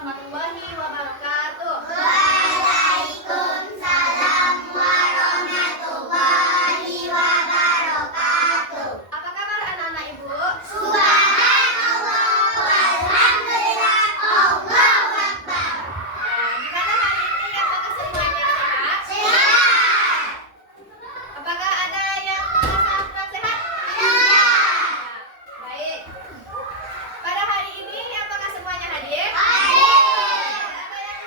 warahmatullahi wabarakatuh. Waalaikumsalam warahmatullahi wabarakatuh. Apa kabar anak-anak Ibu? Subhanallah, walhamdulillah, Allahu Akbar. Gimana hari ini? Apakah semuanya sehat? Sehat. Apakah ada yang merasa kurang sehat? Iya. Baik. Pada hari ini apakah semuanya hadir? Hadir. Ada yang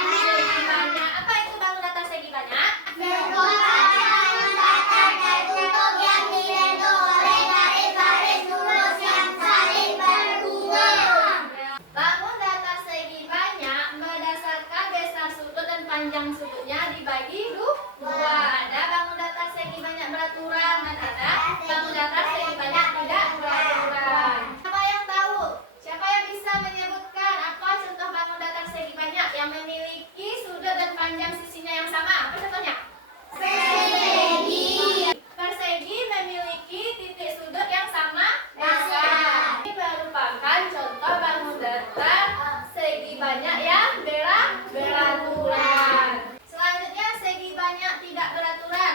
Segi banyak. Apa itu bangun datar segi banyak? Merupakan bangun datar tertutup yang dibentuk oleh garis-garis lurus yang saling berhubungan. Bangun datar segi banyak berdasarkan besar sudut dan panjang sudutnya dibagi dua. Ada bangun datar segi banyak beraturan dan ada bangun datar segi banyak tidak beraturan. Siapa yang tahu? Siapa yang bisa menyebutkan apa contoh bangun datar segi banyak yang memiliki sudut dan panjang sisinya yang sama? Apa contohnya? Persegi. Persegi memiliki titik sudut yang sama besar. Ini merupakan contoh bangun datar segi banyak yang beraturan. Selanjutnya segi banyak tidak beraturan.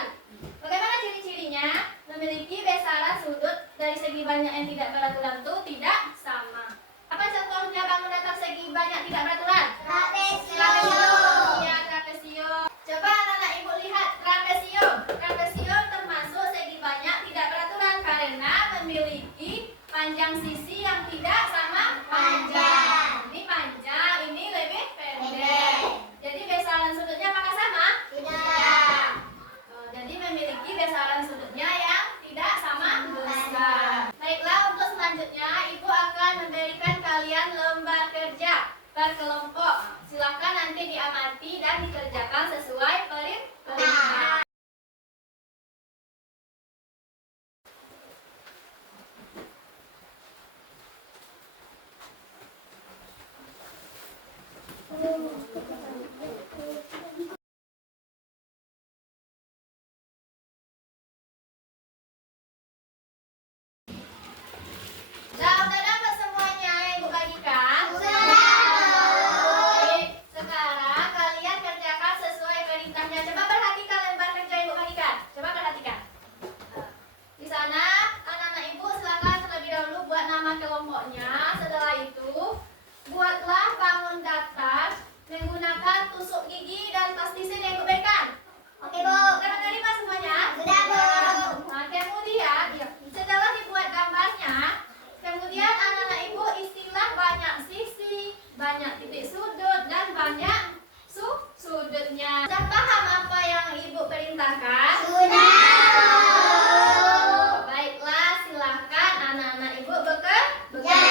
Bagaimana ciri-cirinya? Memiliki besaran sudut dari segi banyak yang tidak beraturan itu tidak sama. Apa contohnya bangun datar segi banyak tidak beraturan? Trapesio. Ya, trapesio. Coba anak-anak ibu lihat trapesio. Trapesio termasuk segi banyak tidak beraturan karena memiliki panjang sisi yang tidak sama panjang. Ini panjang, ini lebih pendek. Jadi besaran sudutnya apakah sama? Tidak. Jadi memiliki besaran sudutnya yang tidak sama besar. Baiklah, untuk selanjutnya ibu akan memberikan kalian lembar kerja berkelompok. Silakan nanti diamati dan dikerjakan sesuai perintah. Udah dapat semuanya yang ibu bagikan? Sudah. Baik, sekarang kalian kerjakan sesuai perintahnya. Coba perhatikan lembar kerja yang ibu bagikan. Coba perhatikan. Di sana anak-anak ibu silakan terlebih dahulu buat nama kelompoknya. Setelah itu buatlah bangun datar menggunakan tusuk gigi dan plastisin yang ibu berikan. Oke, Bu. Dapat terima semuanya? Sudah, Bu. Nah, kemudian setelah dibuat gambarnya, kemudian anak-anak ibu istilah banyak sisi, banyak titik sudut, dan banyak sudutnya. Sudah paham apa yang ibu perintahkan? Sudah. Baiklah, silahkan anak-anak ibu bekerja. Ya.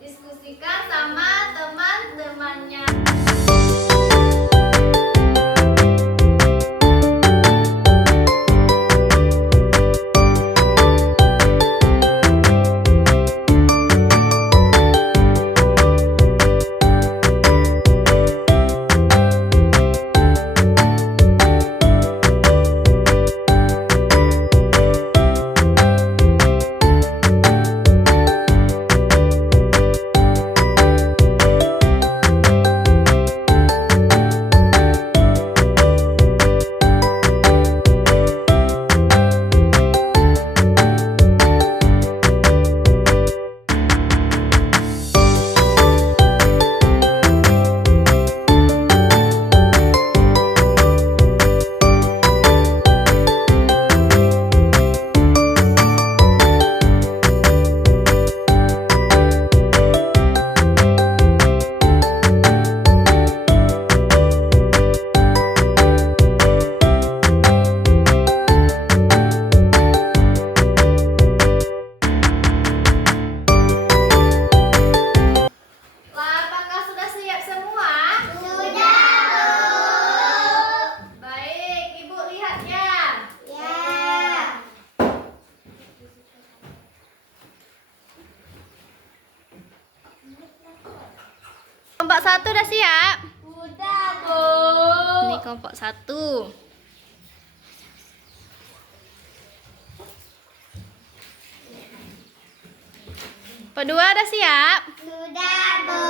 Diskusikan sama teman-temannya. Apakah sudah siap semua? Sudah, Bu. Baik, ibu lihat ya. Ya. Kelompok 1 udah siap? Sudah, Bu. Ini kelompok 1. Kedua udah siap? Sudah, Bu.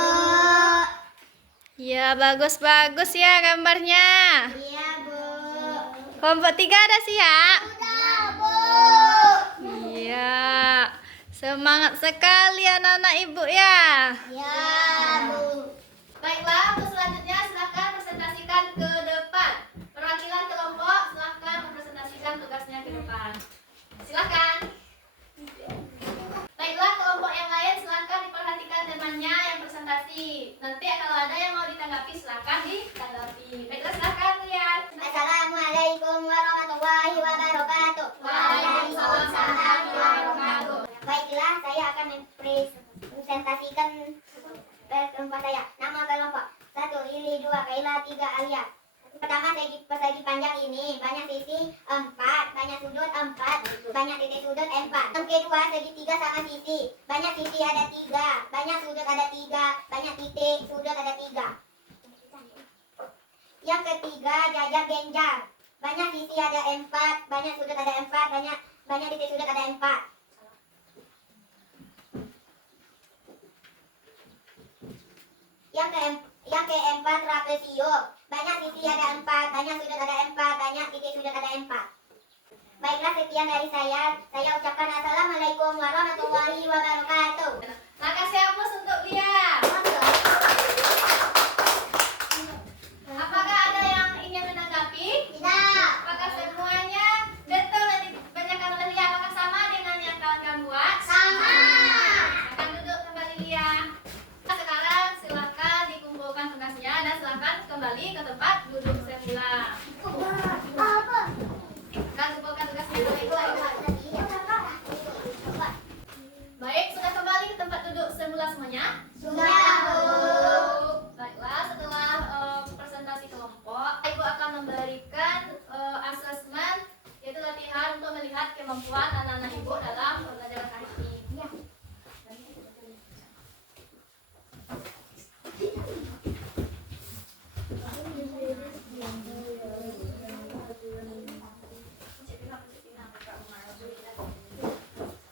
Ya, bagus-bagus ya gambarnya. Iya, Bu. Kelompok 3 udah siap? Sudah, Bu. Iya. Semangat sekali anak-anak ibu ya. Ya, Bu. Baiklah, untuk selanjutnya silakan presentasikan ke depan. Perwakilan kelompok silakan mempresentasikan tugasnya ke depan. Silakan. Baiklah, kelompok yang lain silakan diperhatikan temannya yang presentasi presentasi. Nanti kalau ada yang mau ditanggapi silakan ditanggapi. Baiklah, silakan lihat. Assalamualaikum warahmatullahi wabarakatuh. Waalaikumsalam warahmatullahi wabarakatuh. Baiklah, saya akan mempresentasikan kelompok saya. Nama kelompok 1 Lili, 2 Kaila, 3 Alia. Pertama, persegi panjang ini banyak sisi 4, banyak sudut 4, banyak titik sudut 4. Yang kedua, segitiga sama sisi. Banyak sisi ada 3, banyak sudut ada 3, banyak titik sudut ada 3. Yang ketiga, jajar genjang. Banyak sisi ada 4, banyak sudut ada 4, banyak titik sudut ada 4. Yang keempat, trapesio. Banyak sisi ada 4, banyak sudut ada 4, banyak titik sudut ada 4. Baiklah, sekian dari saya. Saya ucapkan assalamualaikum warahmatullahi wabarakatuh. Nah, kasih hapus untuk dia. Apakah ada yang ingin menanggapi? Tidak. Apakah semuanya betul yang dibacakan oleh Lia? Apakah sama dengan yang kawan-kawan buat? Sama. Akan duduk kembali Lia. Sekarang silakan dikumpulkan tugasnya dan silakan kembali ke tempat duduk semula. Dan kumpulkan tugasnya. Baik, sudah kembali ke tempat duduk semula semuanya? Sudah, Bu. Baiklah, setelah presentasi kelompok, Ibu akan memberikan asesmen, yaitu latihan untuk melihat kemampuan anak-anak Ibu dalam pembelajaran hari ini.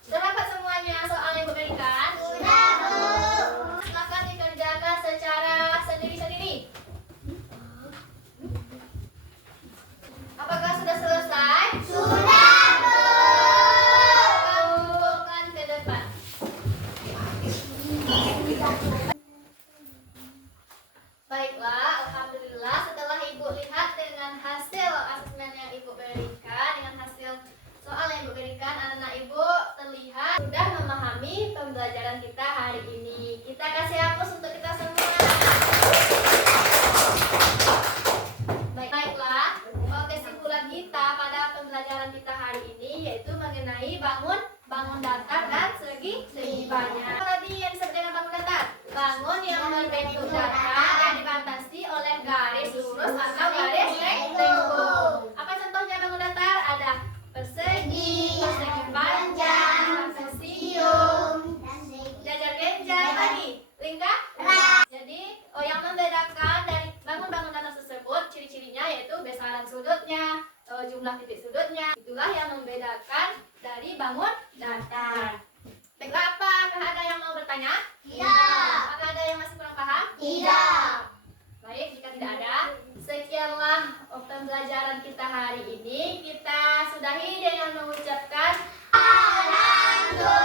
Sudah dapat semuanya soal yang Ibu berikan? Sudah, Bu. Silakan dikerjakan secara sendiri-sendiri. Apakah sudah selesai? Sudah, Bu. Silakan kumpulkan ke depan. Baiklah, alhamdulillah setelah Ibu lihat dengan hasil asesmen yang Ibu berikan, dengan hasil soal yang Ibu berikan, anak-anak Ibu terlihat sudah memahami pembelajaran kita hari ini. Kita kasih hapus untuk kita semua. Baiklah, kesimpulan kita pada pembelajaran kita hari ini yaitu mengenai bangun datar dan segi banyak. Apa tadi yang disebut dengan bangun datar? Bangun yang berbentuk datar yang dibatasi oleh garis lurus atau garis rektangul. Apa contohnya bangun datar? Ada persegi, persegi panjang, trapesium, jajar genjang, lagi lingkar. Jadi, yang membedakan dari bangun-bangun datar tersebut, ciri-cirinya yaitu besaran sudutnya, jumlah titik sudutnya. Itulah yang membedakan dari bangun datar. Baiklah, apakah ada yang mau bertanya? Tidak. Apakah ada yang masih kurang paham? Tidak. Baik, jika tidak ada, sekianlah pembelajaran kita hari ini. Kita sudahi dengan mengucapkan Alhamdulillah.